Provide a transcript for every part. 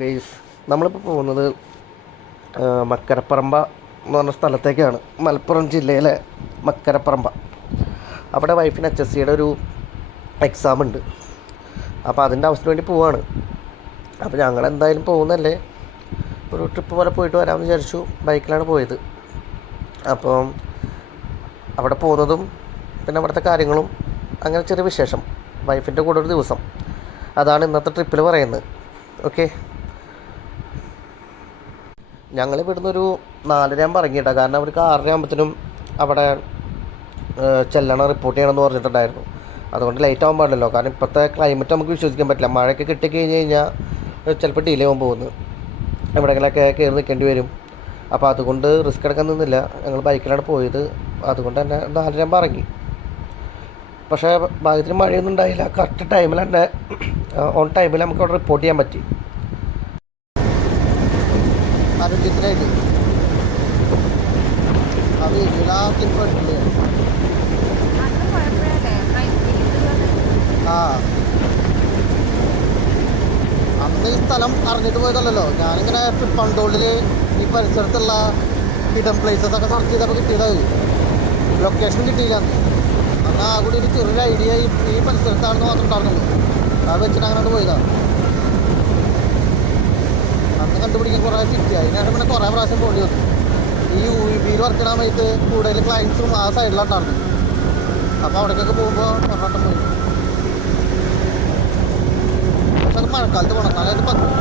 Guys, നമ്മളിപ്പോൾ പോകുന്നത് മക്കരപ്പറമ്പ എന്ന് പറഞ്ഞ സ്ഥലത്തേക്കാണ്. മലപ്പുറം ജില്ലയിലെ മക്കരപ്പറമ്പ. അവിടെ വൈഫിന് HSCയുടെ ഒരു എക്സാം ഉണ്ട്. അപ്പോൾ അതിൻ്റെ ആവശ്യത്തിന് വേണ്ടി പോവാണ്. അപ്പോൾ ഞങ്ങൾ എന്തായാലും പോകുന്നല്ലേ, ഒരു ട്രിപ്പ് പോലെ പോയിട്ട് വരാമെന്ന് വിചാരിച്ചു. ബൈക്കിലാണ് പോയത്. അപ്പം അവിടെ പോകുന്നതും പിന്നെ അവിടുത്തെ കാര്യങ്ങളും അങ്ങനെ ചെറിയ വിശേഷം, വൈഫിൻ്റെ കൂടെ ഒരു ദിവസം, അതാണ് ഇന്നത്തെ ട്രിപ്പിൽ പറയുന്നത്. ഓക്കെ, ഞങ്ങൾ ഇവിടുന്ന് ഒരു 4:30 ആകുമ്പോൾ ഇറങ്ങിയിട്ടാണ്. കാരണം അവർക്ക് 6:30 ആകുമ്പോഴത്തേനും അവിടെ ചെല്ലണം, റിപ്പോർട്ട് ചെയ്യണമെന്ന് പറഞ്ഞിട്ടുണ്ടായിരുന്നു. അതുകൊണ്ട് ലേറ്റ് ആകാൻ പാടില്ലല്ലോ. കാരണം ഇപ്പോഴത്തെ ക്ലൈമറ്റ് നമുക്ക് വിശ്വസിക്കാൻ പറ്റില്ല. മഴയൊക്കെ കിട്ടിക്കഴിഞ്ഞ് കഴിഞ്ഞാൽ ചിലപ്പോൾ ഡിലേ ആകാൻ പോകുന്നു, എവിടെയെങ്കിലൊക്കെ കയറി നിൽക്കേണ്ടി വരും. അപ്പോൾ അതുകൊണ്ട് റിസ്ക് എടുക്കാൻ നിന്നില്ല, ഞങ്ങൾ ബൈക്കിലാണ് പോയത്. അതുകൊണ്ട് തന്നെ 4:30 ആകുമ്പോൾ ഇറങ്ങി. പക്ഷേ ഭാഗ്യത്തിന് മഴയൊന്നും ഉണ്ടായില്ല. കറക്റ്റ് ടൈമിൽ തന്നെ ഓൺ ടൈമിൽ നമുക്ക് അവിടെ റിപ്പോർട്ട് ചെയ്യാൻ പറ്റി. ആരോഗ്യത്തിനായിട്ട് അത് എല്ലാ ക്ലിപ്പ് അന്ന് ഈ സ്ഥലം അറിഞ്ഞിട്ട് പോയതല്ലോ. ഞാനിങ്ങനെ ട്രിപ്പ് അൺടോൾഡിൽ ഈ പരിസരത്തുള്ള ഹിഡൻ പ്ലേസസ് ഒക്കെ സെർച്ച് ചെയ്തപ്പോൾ കിട്ടിയതായി. ലൊക്കേഷൻ കിട്ടിയില്ല അന്ന്. ആ കൂടി ഒരു ചെറിയൊരു ഐഡിയ ഈ പരിസരത്താണെന്ന് മാത്രം ഉണ്ടായിരുന്നുള്ളൂ. അത് വെച്ചിട്ട് അങ്ങനെ പോയതാണ്. അന്ന് കണ്ടുപിടിക്കാൻ കുറേ സിറ്റി. അതിനാണ് പിന്നെ കുറേ പ്രാവശ്യം പോകേണ്ടി വന്നു. ഈ UAVയിൽ വർക്ക് ചെയ്യാൻ സമയത്ത് കൂടുതൽ ക്ലയൻസും ആ സൈഡിലുണ്ടായിരുന്നു. അപ്പോൾ അവിടേക്കൊക്കെ പോകുമ്പോൾ ഒരെണ്ണം പോയി. പക്ഷെ അത് മഴക്കാലത്ത് പോകണം, എന്നാലും അത് പറ്റും.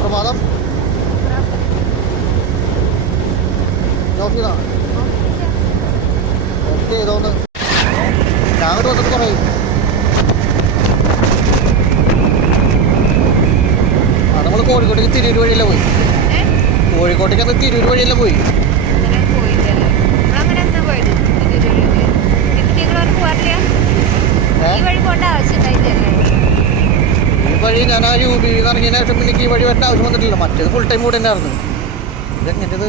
പ്രഭാതം ഓക്കെ ചെയ്തോന്ന് ഞാൻ ഒരു വന്നിട്ട് പറയും. നമ്മൾ കോഴിക്കോട്ടേക്ക് തിരൂർ വഴിയല്ല പോയി. കോഴിക്കോട്ടേക്ക് അന്ന് തിരൂർ വഴിയല്ല പോയി. ഈ വഴി ഞാൻ ആ UAVയിൽ നിന്ന് ഇറങ്ങിയതിന് ശേഷം എനിക്ക് ഈ വഴി വരേണ്ട ആവശ്യം വന്നിട്ടില്ല. മറ്റേത് ഫുൾ ടൈം കൂടെ തന്നെയായിരുന്നു. ഇതെങ്ങനത്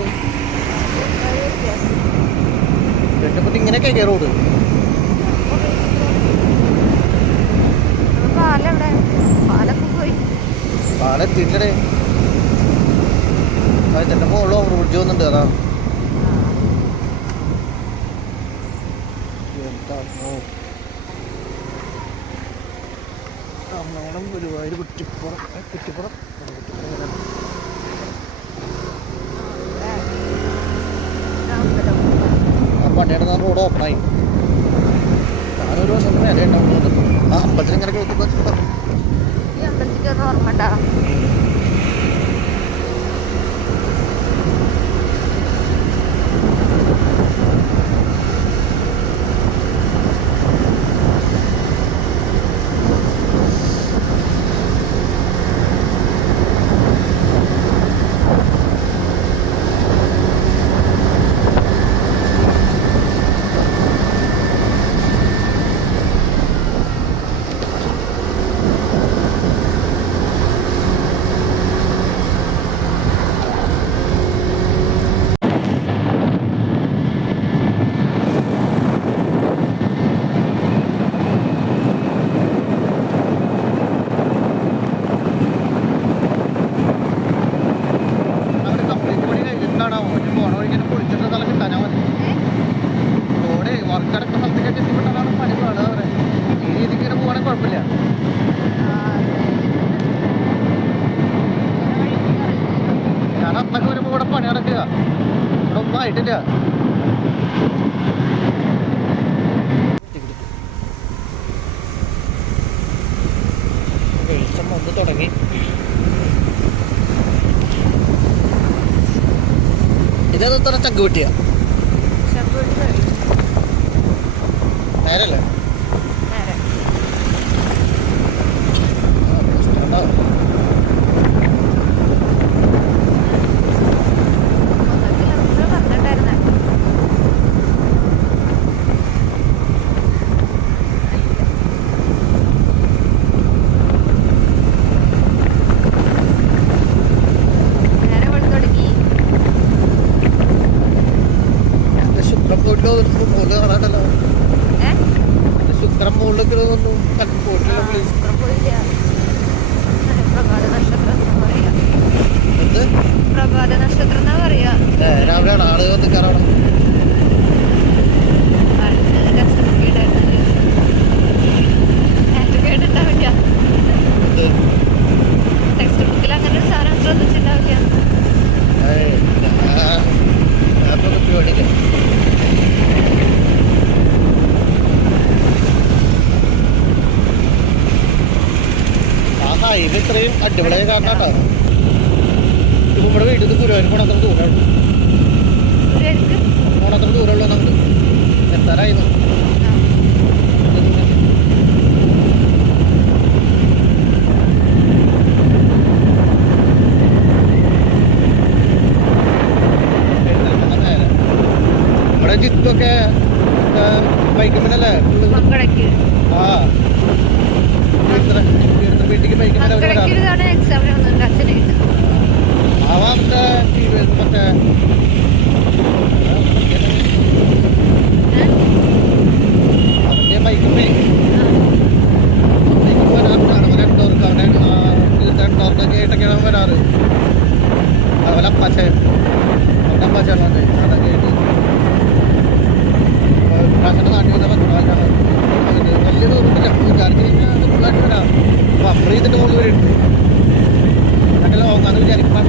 രണ്ടപ്പത്തി ഇങ്ങനെയൊക്കെ റോഡ്. പാലെത്തിയിട്ടേ അതിൻ്റെ മുകളിൽ ഓവർ ബ്രിഡ്ജ് വന്നിട്ടുണ്ട്. അതാ എറണാകുളം ഗുരുവായൂർ കുറ്റിപ്പുറം. ആ പണിയുടെ റോഡ് ഓപ്പണായി. ഞാനൊരു വർഷത്തിന് മേലെ ഉണ്ടാവുന്നത്. ആ അമ്പലത്തിൽ ഇങ്ങനെ കേൾക്കുമ്പോൾ ഓർമ്മ ഉണ്ടാവും. അന്നൊക്കെ വരുമ്പോൾ ഇവിടെ പണി നടക്കുക. ഇവിടെ ഒന്നും ആയിട്ടില്ല. വെളിച്ചം വന്ന് തുടങ്ങി. ഇതത് ഇത്ര ചങ്കുവെട്ടിയാ നേരല്ലേ? ഹൈവേ ഇത്രയും അടിപൊളിയായ കാരണാട്ടോ. ഇപ്പം നമ്മുടെ വീട്ടിൽ നിന്ന് ഗുരുവായൂർ പോണത്ര ദൂരമുള്ളൂ, പോണത്ര ദൂരമുള്ളൂ. നമുക്ക് എത്താറായിരുന്നു. നമ്മുടെ ജിത്തൊക്കെ ബൈക്കുമ്മനല്ലേ ആ വീട്ടിക്ക് ബൈക്കുമ്മ ആവാമത്തെ മറ്റേ അവൻ്റെ ബൈക്കുമ്മേ വരാറുണ്ടാണ്. രണ്ടോർക്ക് അവനെ രണ്ടോർക്കൊക്കെ ആയിട്ടൊക്കെയാണ് വരാറ്. അതുപോലെ അപ്പാച്ച അവൻ്റെ അപ്പാച്ചാണത്. അതൊക്കെ ആയിട്ട് പ്രാവശ്യം നാട്ടിൽ വന്ന പത്രമാണ് വലിയ ദൂരമില്ല. വിചാരിച്ചു കഴിഞ്ഞാൽ ഫുള്ളായിട്ട് വരാം. അപ്പോൾ അപ്പുറം ഇതിൻ്റെ മുകളിൽ വരുന്നുണ്ട്. അങ്ങനെ ലോങ്ങാന്ന് വിചാരിക്കുമ്പോൾ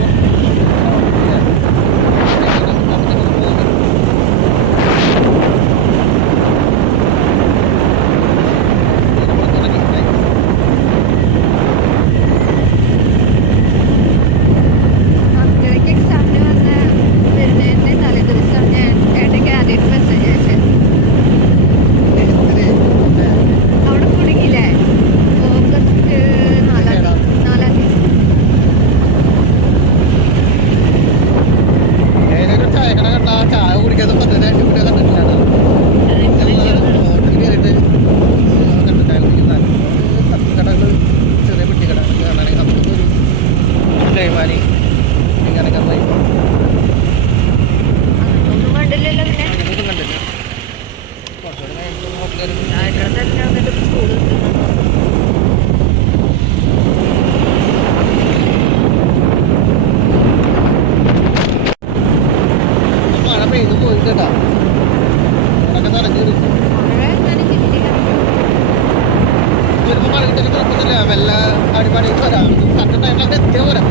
വല്ല അടിപാടി വരാം. കണ്ട ടൈമിലൊക്കെ എത്തിയ പോരാ.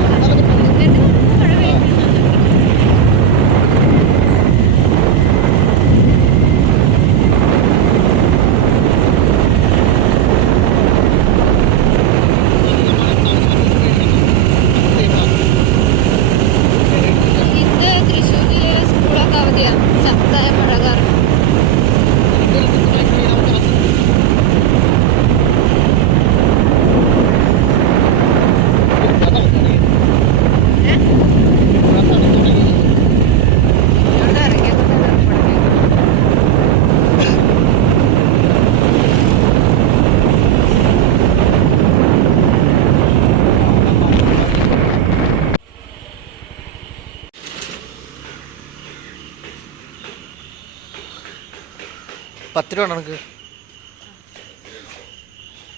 പത്ത് രൂപ നമുക്ക്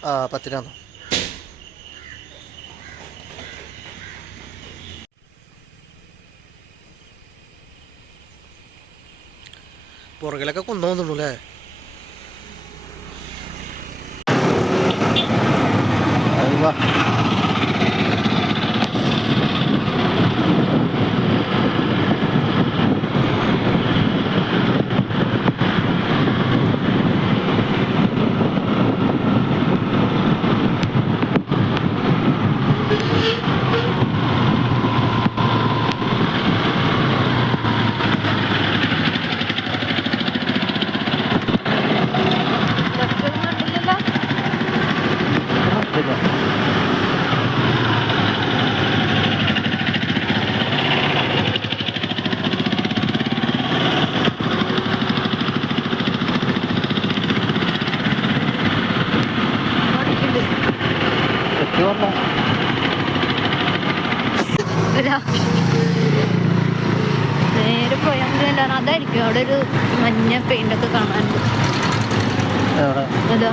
ആ 10 രൂപ. പുറകിലൊക്കെ കൊണ്ടുപോകുന്നുള്ളൂ അല്ലേ? നേരെ പോയാൽ അതായിരിക്കും അവിടെ ഒരു മഞ്ഞ പെയിന്റ് ഒക്കെ കാണാനുണ്ട്. അതാ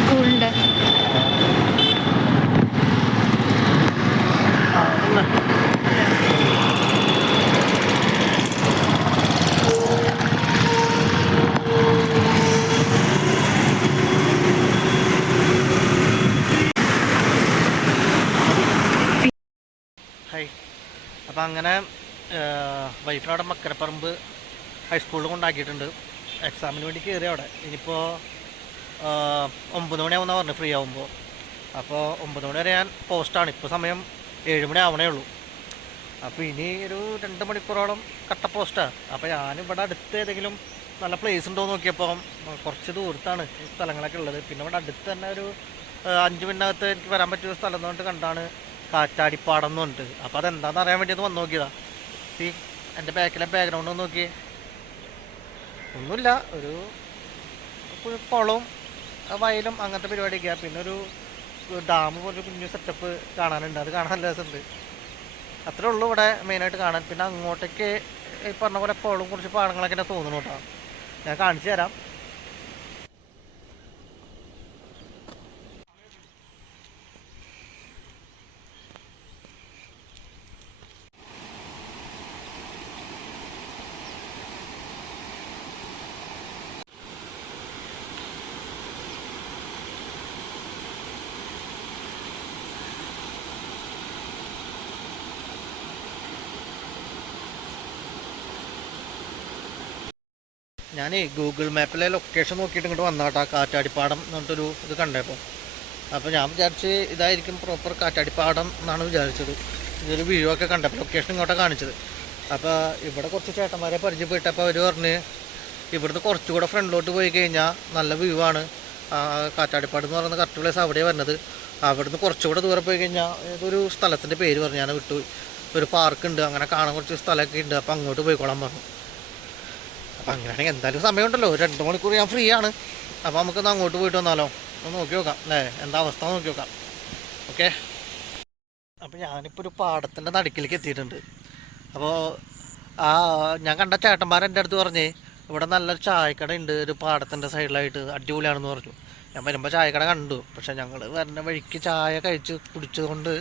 സ്കൂളിന്റെ അപ്പം അങ്ങനെ വൈഫിനവിടെ മക്കരപ്പറമ്പ് ഹൈസ്കൂളിൽ കൊണ്ടാക്കിയിട്ടുണ്ട്. എക്സാമിന് വേണ്ടി കയറി അവിടെ. ഇനിയിപ്പോൾ 9 മണിയാവുമെന്നാണ് പറഞ്ഞത് ഫ്രീ ആകുമ്പോൾ. അപ്പോൾ 9 മണി വരെ ഞാൻ പോസ്റ്റാണ്. ഇപ്പോൾ സമയം 7 മണി ആവണേ ഉള്ളൂ. അപ്പോൾ ഇനി ഒരു 2 മണിക്കൂറോളം കട്ട പോസ്റ്റാണ്. അപ്പോൾ ഞാനിവിടെ അടുത്ത് ഏതെങ്കിലും നല്ല പ്ലേസ് ഉണ്ടോ എന്ന് നോക്കിയപ്പോൾ കുറച്ച് ദൂരത്താണ് ഈ സ്ഥലങ്ങളൊക്കെ ഉള്ളത്. പിന്നെ ഇവിടെ അടുത്ത് തന്നെ ഒരു 5 മിനിറ്റിനകത്ത് എനിക്ക് വരാൻ പറ്റിയ സ്ഥലം എന്ന് പറഞ്ഞിട്ട് കണ്ടാണ് കാറ്റാടിപ്പാടം എന്ന് പറഞ്ഞിട്ട്. അപ്പോൾ അതെന്താണെന്ന് അറിയാൻ വേണ്ടി ഒന്ന് വന്ന് നോക്കിയതാണ്. എൻ്റെ ബാക്കിലെ ബാക്ക്ഗ്രൗണ്ട് ഒന്ന് നോക്കിയേ. ഒന്നുമില്ല, ഒരു കുളവും വയലും അങ്ങനത്തെ പരിപാടിയൊക്കെയാണ്. പിന്നെ ഒരു ഡാം പോലെ കുഞ്ഞു സെറ്റപ്പ് കാണാനുണ്ട്. അത് കാണാൻ നല്ല രസമുണ്ട്. അത്രേ ഉള്ളൂ ഇവിടെ മെയിനായിട്ട് കാണാൻ. പിന്നെ അങ്ങോട്ടേക്ക് ഈ പറഞ്ഞ പോലെ കുളവും കുറച്ച് പാടങ്ങളൊക്കെ തന്നെ തോന്നുന്നു കേട്ടോ. ഞാൻ കാണിച്ചു തരാം. ഞാൻ ഗൂഗിൾ മാപ്പിലെ ലൊക്കേഷൻ നോക്കിയിട്ട് ഇങ്ങോട്ട് വന്നാട്ടാ കാറ്റാടിപ്പാടം എന്ന് പറഞ്ഞിട്ടൊരു ഇത് കണ്ടപ്പോൾ. അപ്പോൾ ഞാൻ വിചാരിച്ച് ഇതായിരിക്കും പ്രോപ്പർ കാറ്റാടിപ്പാടം എന്നാണ് വിചാരിച്ചത്. ഇതൊരു വ്യൂ ഒക്കെ കണ്ടപ്പോൾ ലൊക്കേഷൻ ഇങ്ങോട്ടാണ് കാണിച്ചത്. അപ്പോൾ ഇവിടെ കുറച്ച് ചേട്ടന്മാരെ പരിചയപ്പെട്ടപ്പോൾ അവർ പറഞ്ഞ് ഇവിടുന്ന് കുറച്ചുകൂടെ ഫ്രണ്ടിലോട്ട് പോയി കഴിഞ്ഞാൽ നല്ല വ്യൂ ആണ്. കാറ്റാടിപ്പാട് എന്ന് പറയുന്ന കറക്റ്റ് പ്ലേസ് അവിടെയാണ് വരുന്നത്. അവിടുന്ന് കുറച്ചുകൂടെ ദൂരെ പോയി കഴിഞ്ഞാൽ ഏതൊരു സ്ഥലത്തിൻ്റെ പേര് പറഞ്ഞു, ഞാൻ വിട്ടു. ഒരു പാർക്കുണ്ട്, അങ്ങനെ കാണാൻ കുറച്ച് സ്ഥലമൊക്കെ ഉണ്ട്. അപ്പോൾ അങ്ങോട്ട് പോയിക്കോളാൻ പറഞ്ഞു. അപ്പം അങ്ങനെയാണെങ്കിൽ എന്തായാലും സമയമുണ്ടല്ലോ, 2 മണിക്കൂർ ഞാൻ ഫ്രീ ആണ്. അപ്പോൾ നമുക്കൊന്ന് അങ്ങോട്ട് പോയിട്ട് വന്നാലോ, ഒന്ന് നോക്കി നോക്കാം അല്ലേ, എന്താ അവസ്ഥ നോക്കി നോക്കാം. ഓക്കെ. അപ്പോൾ ഞാനിപ്പോൾ ഒരു പാടത്തിൻ്റെ നടുക്കിലേക്ക് എത്തിയിട്ടുണ്ട്. അപ്പോൾ ഞാൻ കണ്ട ചേട്ടന്മാർ എൻ്റെ അടുത്ത് പറഞ്ഞേ ഇവിടെ നല്ലൊരു ചായക്കട ഉണ്ട് ഒരു പാടത്തിൻ്റെ സൈഡിലായിട്ട്, അടിപൊളിയാണെന്ന് പറഞ്ഞു. ഞാൻ വരുമ്പോൾ ചായക്കട കണ്ടു. പക്ഷേ ഞങ്ങൾ വരുന്ന വഴിക്ക് ചായ കഴിച്ച് കുടിച്ചതുകൊണ്ട്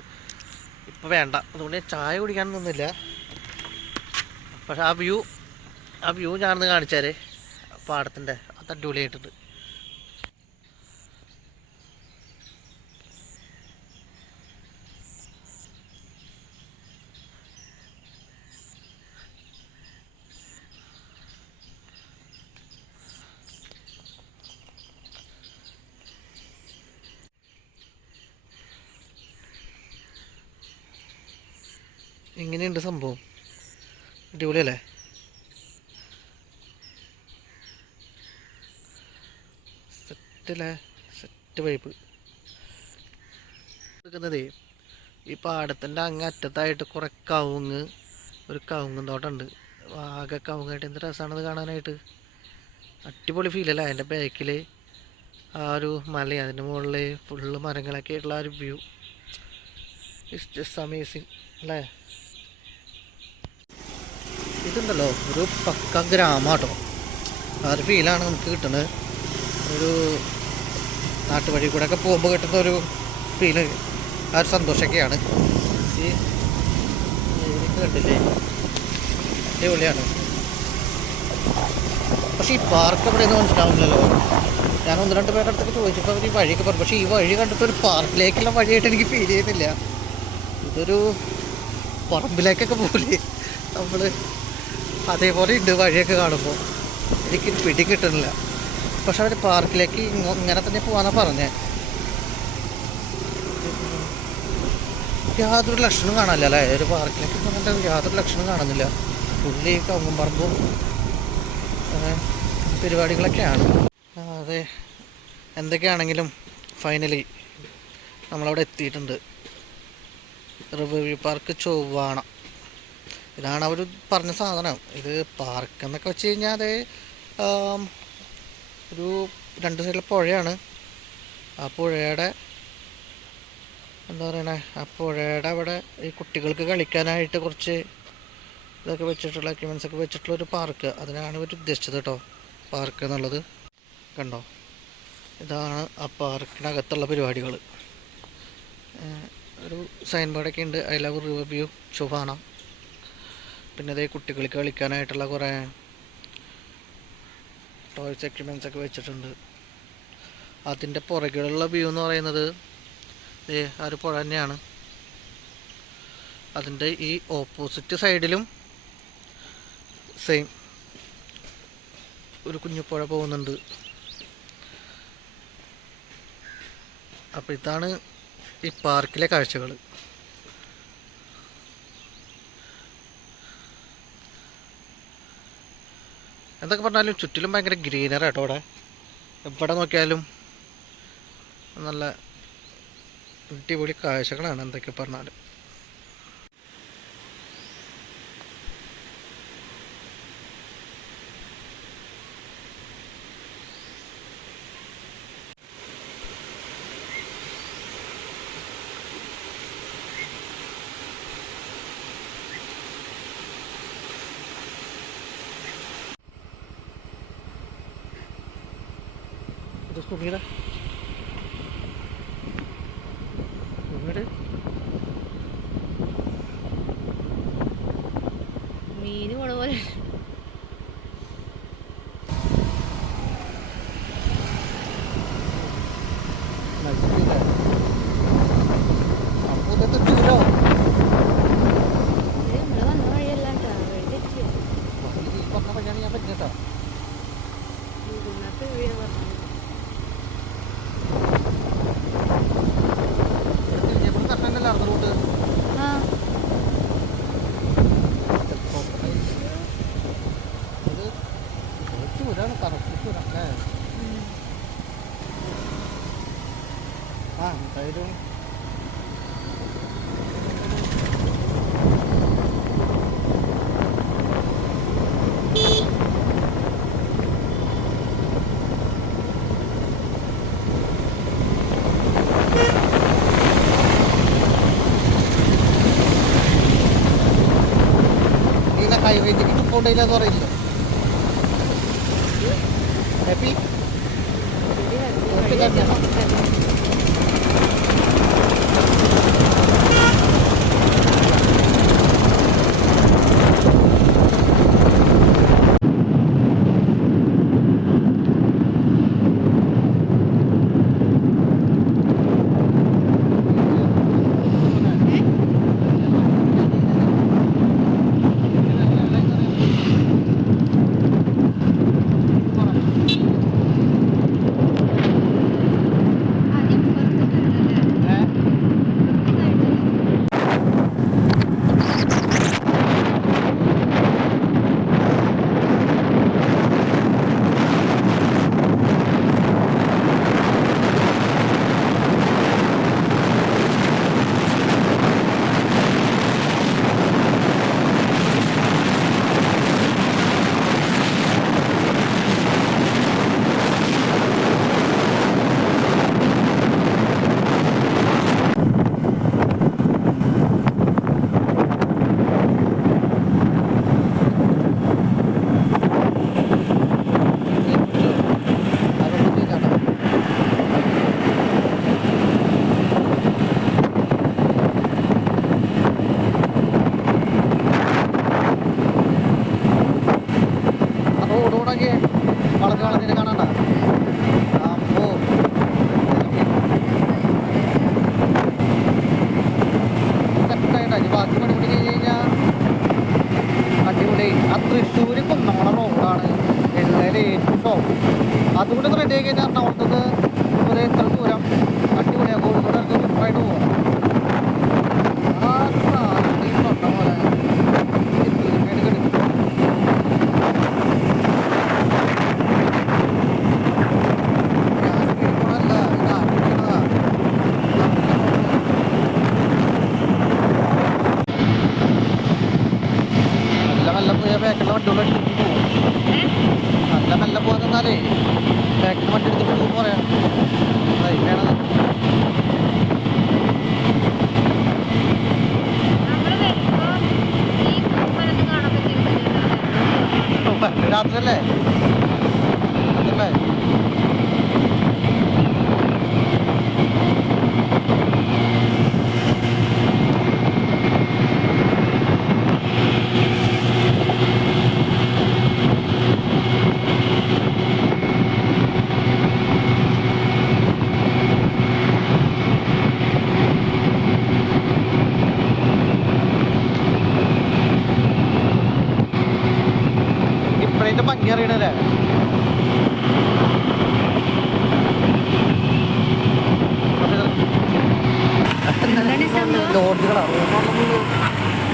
ഇപ്പോൾ വേണ്ട, അതുകൊണ്ട് ചായ കുടിക്കാൻ നിന്നില്ല. പക്ഷേ ആ വ്യൂ ഞാനൊന്ന് കാണിച്ചാലേ, പാടത്തിൻ്റെ അത് അടിപൊളിയായിട്ടുണ്ട്. ഇങ്ങനെയുണ്ട് സംഭവം, അടിപൊളിയല്ലേ. സെറ്റ് പൈപ്പ് എടുക്കുന്നതേ ഈ പാടത്തിൻ്റെ അങ്ങ് അറ്റത്തായിട്ട് കുറേ ഒരു കവുങ്ങ് തോട്ടമുണ്ട്. ആകെ കവുങ്ങായിട്ട് എന്ത് രസമാണത് കാണാനായിട്ട്, അടിപൊളി ഫീലല്ലേ. അതിൻ്റെ ബാക്കിൽ ആ ഒരു മല, അതിൻ്റെ മുകളിൽ ഫുള്ള് മരങ്ങളൊക്കെ ആയിട്ടുള്ള ആ ഒരു വ്യൂ ഇറ്റ്സ് ജസ്റ്റ് അമേസിങ് അല്ലേ. ഇതുണ്ടല്ലോ ഒരു പക്ക ഗ്രാമമാട്ടോ, ആ ഒരു ഫീലാണ് നമുക്ക് കിട്ടുന്നത്. ഒരു നാട്ടുവഴി കൂടെ ഒക്കെ പോകുമ്പോൾ കിട്ടുന്ന ഒരു ഫീല്, ആ ഒരു സന്തോഷമൊക്കെയാണ്. ഈ കണ്ടില്ലേ, അടിപൊളിയാണ്. പക്ഷേ ഈ പാർക്ക് എവിടെ നിന്ന് മനസ്സിലാവുന്നില്ലല്ലോ. ഞാൻ 1-2 പേരുടെ അടുത്തൊക്കെ ചോദിച്ചപ്പോൾ അവർ ഈ വഴിയൊക്കെ പറഞ്ഞു. പക്ഷേ ഈ വഴി കണ്ടിട്ട് ഒരു പാർക്കിലേക്കുള്ള വഴിയായിട്ട് എനിക്ക് ഫീൽ ചെയ്യുന്നില്ല. ഇതൊരു പറമ്പിലേക്കൊക്കെ പോലെ നമ്മൾ അതേപോലെ ഉണ്ട് വഴിയൊക്കെ കാണുമ്പോൾ. എനിക്ക് പിടി കിട്ടുന്നില്ല. പക്ഷെ അവർ പാർക്കിലേക്ക് ഇങ്ങനെ തന്നെ പോകാനാണ് പറഞ്ഞത്. യാതൊരു ലക്ഷണം കാണാനില്ല അല്ലേ, ഒരു പാർക്കിലേക്ക് പോകാൻ യാതൊരു ലക്ഷണം കാണുന്നില്ല. പുള്ളി കവുങ്ങും പറമ്പും പരിപാടികളൊക്കെയാണ്. അതെ, എന്തൊക്കെയാണെങ്കിലും ഫൈനലി നമ്മളവിടെ എത്തിയിട്ടുണ്ട്. റിവർ പാർക്ക് ചൊവ്വാണ, ഇതാണ് അവർ പറഞ്ഞ സാധനം. ഇത് പാർക്ക് എന്നൊക്കെ വെച്ച് കഴിഞ്ഞാൽ അത് ഒരു 2 സൈഡിലെ പുഴയാണ്. ആ പുഴയുടെ എന്താ പറയണേ, ആ പുഴയുടെ അവിടെ ഈ കുട്ടികൾക്ക് കളിക്കാനായിട്ട് കുറച്ച് ഇതൊക്കെ വെച്ചിട്ടുള്ള എക്യുപ്മെൻറ്റ്സ് ഒക്കെ വെച്ചിട്ടുള്ള ഒരു പാർക്ക്, അതിനാണ് ഇവർ ഉദ്ദേശിച്ചത് കേട്ടോ, പാർക്ക് എന്നുള്ളത്. കണ്ടോ, ഇതാണ് ആ പാർക്കിനകത്തുള്ള പരിപാടികൾ. ഒരു സൈൻ ബോർഡൊക്കെ ഉണ്ട്, ഐ ലവ് റിവർ വ്യൂ ചൊവ്വാണ. പിന്നെ അതേ കുട്ടികൾക്ക് കളിക്കാനായിട്ടുള്ള കുറേ ടോയ്സ് എക്യുപ്മെൻറ്റ്സ് ഒക്കെ വെച്ചിട്ടുണ്ട്. അതിൻ്റെ പുറകിലുള്ള വ്യൂ എന്ന് പറയുന്നത് ആ ഒരു പുഴ തന്നെയാണ്. അതിൻ്റെ ഈ ഓപ്പോസിറ്റ് സൈഡിലും സെയിം ഒരു കുഞ്ഞു പുഴ പോകുന്നുണ്ട്. അപ്പോൾ ഇതാണ് ഈ പാർക്കിലെ കാഴ്ചകൾ. എന്തൊക്കെ പറഞ്ഞാലും ചുറ്റിലും ഭയങ്കര ഗ്രീനറി കേട്ടോ. ഇവിടെ എവിടെ നോക്കിയാലും നല്ല അടിപൊളി കാഴ്ചകളാണ് എന്തൊക്കെ പറഞ്ഞാലും. സുമീര മീന് പോണ പോലെ. എന്തായാലും ഹൈവേക്ക് പോകണ്ടില്ലെന്ന് പറയില്ല. ഹാപ്പി വളഞ്ഞ് വളഞ്ഞിട്ട് കാണണ്ട. അപ്പോൾ സെറ്റായിട്ടായി ബാക്കി പണി കൂടി കഴിഞ്ഞ് കഴിഞ്ഞാൽ അടിപൊളി. ആ തൃശ്ശൂർ കുന്നമണ റോഡാണ് എണ്ണയിൽ ഏറ്റവും അതുകൊണ്ട് റെഡി ആയി കഴിഞ്ഞാൽ എറണാകുളത്ത് ഒരു എത്ര ദൂരം അടിപൊളിയാണ്. കോഴിക്കോട് സൂപ്പറായിട്ട് പോകാം. ആ സാധനം പറഞ്ഞ പോലെ ബാക്കിലുള്ള വണ്ടികൾ എടുത്തിട്ട് പോകും. നല്ല മെല്ലെ പോകാൻ നിന്നാലേ ബാക്കിൽ വണ്ടി എടുത്തിട്ട് പോകും പറയാം. അതിനാണ് രാത്രിയല്ലേ അതല്ലേ.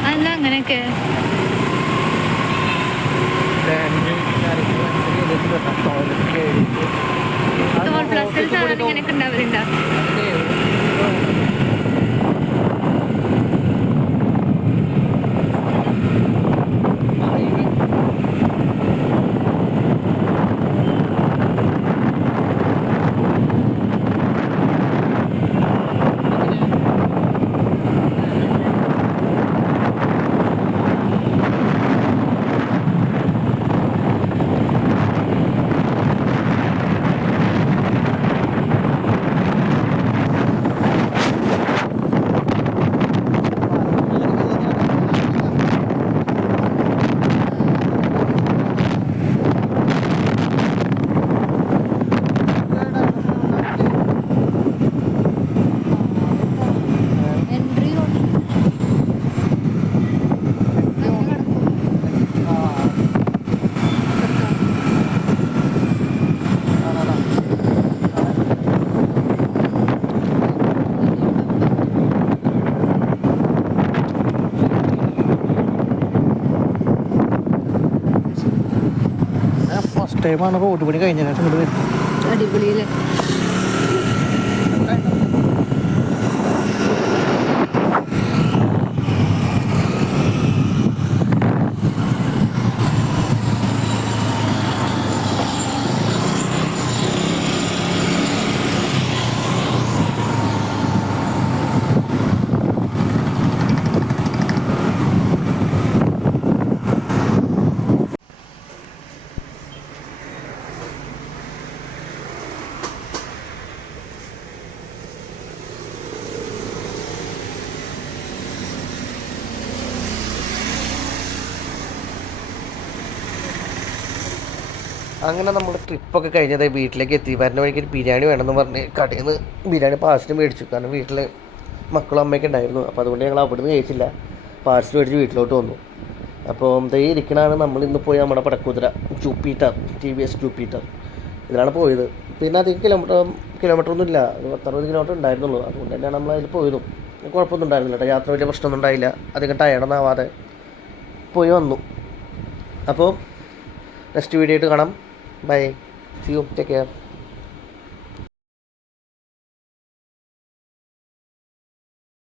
അല്ല അങ്ങനെയൊക്കെ ടോൾ പ്ലാസയിൽ സാധാരണ ഇങ്ങനെയൊക്കെ ഉണ്ടാവലുണ്ടോ? ഫസ്റ്റ് ടൈമാണ് റോഡ് പണി കഴിഞ്ഞ ശേഷം ഇങ്ങോട്ട് വരുന്നത്. അടിപൊളിയല്ലേ? അങ്ങനെ നമ്മൾ ട്രിപ്പൊക്കെ കഴിഞ്ഞത് വീട്ടിലേക്ക് എത്തി. വരുന്ന വഴിക്ക് ഒരു ബിരിയാണി വേണമെന്ന് പറഞ്ഞ് കടയിൽ നിന്ന് ബിരിയാണി പാഴ്സൽ മേടിച്ചു. കാരണം വീട്ടിൽ മക്കളും അമ്മയൊക്കെ ഉണ്ടായിരുന്നു. അപ്പോൾ അതുകൊണ്ട് ഞങ്ങൾ അവിടെ നിന്ന് കഴിച്ചില്ല, പാഴ്സൽ മേടിച്ച് വീട്ടിലോട്ട് വന്നു. അപ്പോൾ ദേ ഇരിക്കണതാണ് നമ്മൾ ഇന്ന് പോയി നമ്മുടെ പടക്കുതിര ജൂപ്പിറ്റർ, TVS ജൂപ്പിറ്റർ, ഇതിലാണ് പോയത്. പിന്നെ അധികം കിലോമീറ്റർ ഒന്നും ഇല്ല, ഒരു 10-60 കിലോമീറ്റർ ഉണ്ടായിരുന്നുള്ളൂ. അതുകൊണ്ട് തന്നെയാണ് നമ്മൾ അതിൽ പോയതും. കുഴപ്പമൊന്നും ഉണ്ടായിരുന്നില്ല കേട്ടോ, യാത്ര വലിയ പ്രശ്നമൊന്നും ഉണ്ടായില്ല, അധികം ടയർഡൊന്നും ആവാതെ പോയി വന്നു. അപ്പോൾ നെക്സ്റ്റ് വീഡിയോ ആയിട്ട് കാണാം. Bye, see you, take care.